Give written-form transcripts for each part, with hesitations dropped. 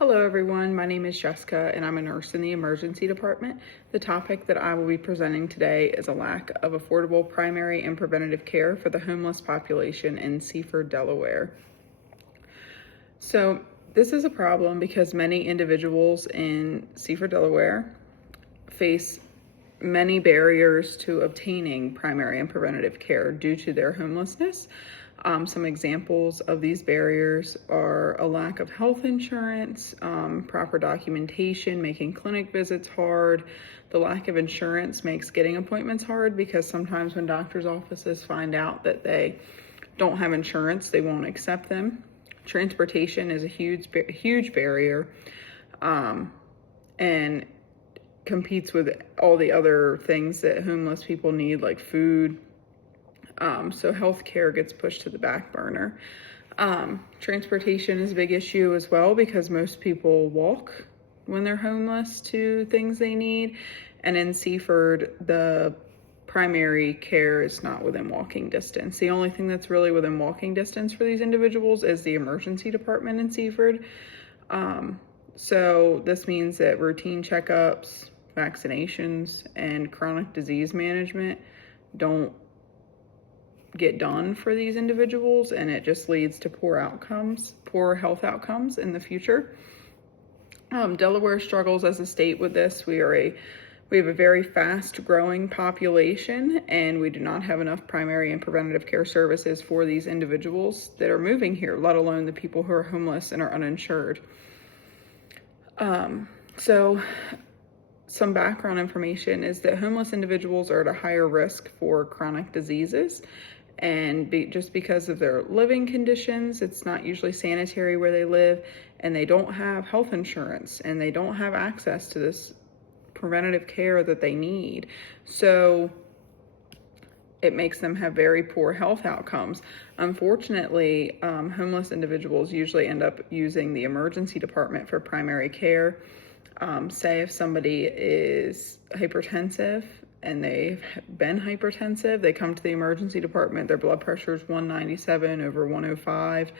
Hello everyone, my name is Jessica and I'm a nurse in the emergency department. The topic that I will be presenting today is a lack of affordable primary and preventative care for the homeless population in Seaford, Delaware. So this is a problem because many individuals in Seaford, Delaware face many barriers to obtaining primary and preventative care due to their homelessness. Some examples of these barriers are a lack of health insurance, proper documentation, making clinic visits hard. The lack of insurance makes getting appointments hard because sometimes when doctors' offices find out that they don't have insurance, they won't accept them. Transportation is a huge barrier, and competes with all the other things that homeless people need, like food. So healthcare gets pushed to the back burner. Transportation is a big issue as well because most people walk when they're homeless to things they need. And in Seaford, the primary care is not within walking distance. The only thing that's really within walking distance for these individuals is the emergency department in Seaford. So this means that routine checkups, vaccinations, and chronic disease management don't get done for these individuals, and it just leads to poor health outcomes in the future. Delaware struggles as a state with this. We have a very fast growing population, and we do not have enough primary and preventative care services for these individuals that are moving here, let alone the people who are homeless and are uninsured. So some background information is that homeless individuals are at a higher risk for chronic diseases, and just because of their living conditions, it's not usually sanitary where they live, and they don't have health insurance, and they don't have access to this preventative care that they need. So it makes them have very poor health outcomes. Unfortunately, homeless individuals usually end up using the emergency department for primary care. Say if somebody is hypertensive and they've been hypertensive, they come to the emergency department, their blood pressure is 197/105.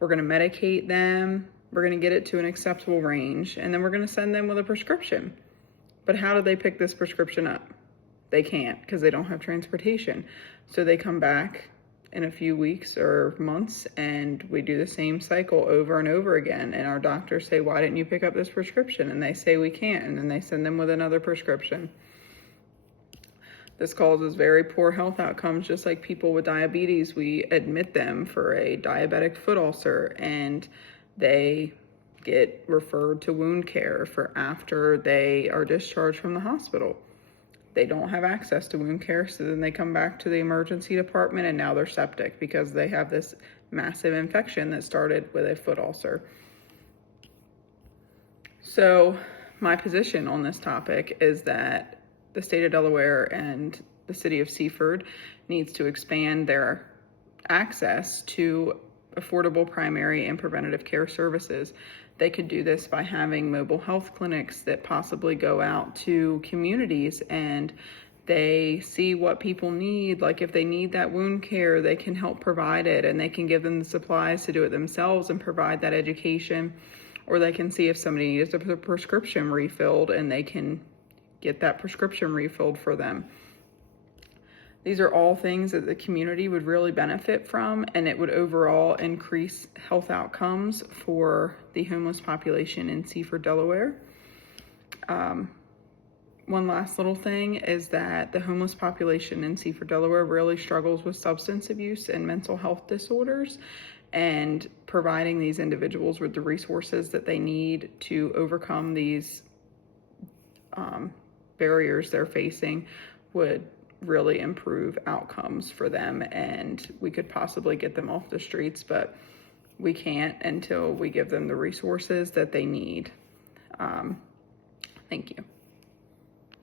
We're going to medicate them. We're going to get it to an acceptable range, and then we're going to send them with a prescription. But how do they pick this prescription up? They can't because they don't have transportation. So they come back in a few weeks or months, and we do the same cycle over and over again. And our doctors say, why didn't you pick up this prescription? And they say, we can't. And then they send them with another prescription. This causes very poor health outcomes. Just like people with diabetes, we admit them for a diabetic foot ulcer, and they get referred to wound care for after they are discharged from the hospital. They don't have access to wound care, so then they come back to the emergency department, and now they're septic because they have this massive infection that started with a foot ulcer. So my position on this topic is that the state of Delaware and the city of Seaford needs to expand their access to affordable primary and preventative care services. They could do this by having mobile health clinics that possibly go out to communities and they see what people need. Like if they need that wound care, they can help provide it, and they can give them the supplies to do it themselves and provide that education. Or they can see if somebody needs a prescription refilled, and they can get that prescription refilled for them. These are all things that the community would really benefit from, and it would overall increase health outcomes for the homeless population in Seaford, Delaware. One last little thing is that the homeless population in Seaford, Delaware really struggles with substance abuse and mental health disorders, and providing these individuals with the resources that they need to overcome these barriers they're facing would really improve outcomes for them, and we could possibly get them off the streets, but we can't until we give them the resources that they need. Thank you.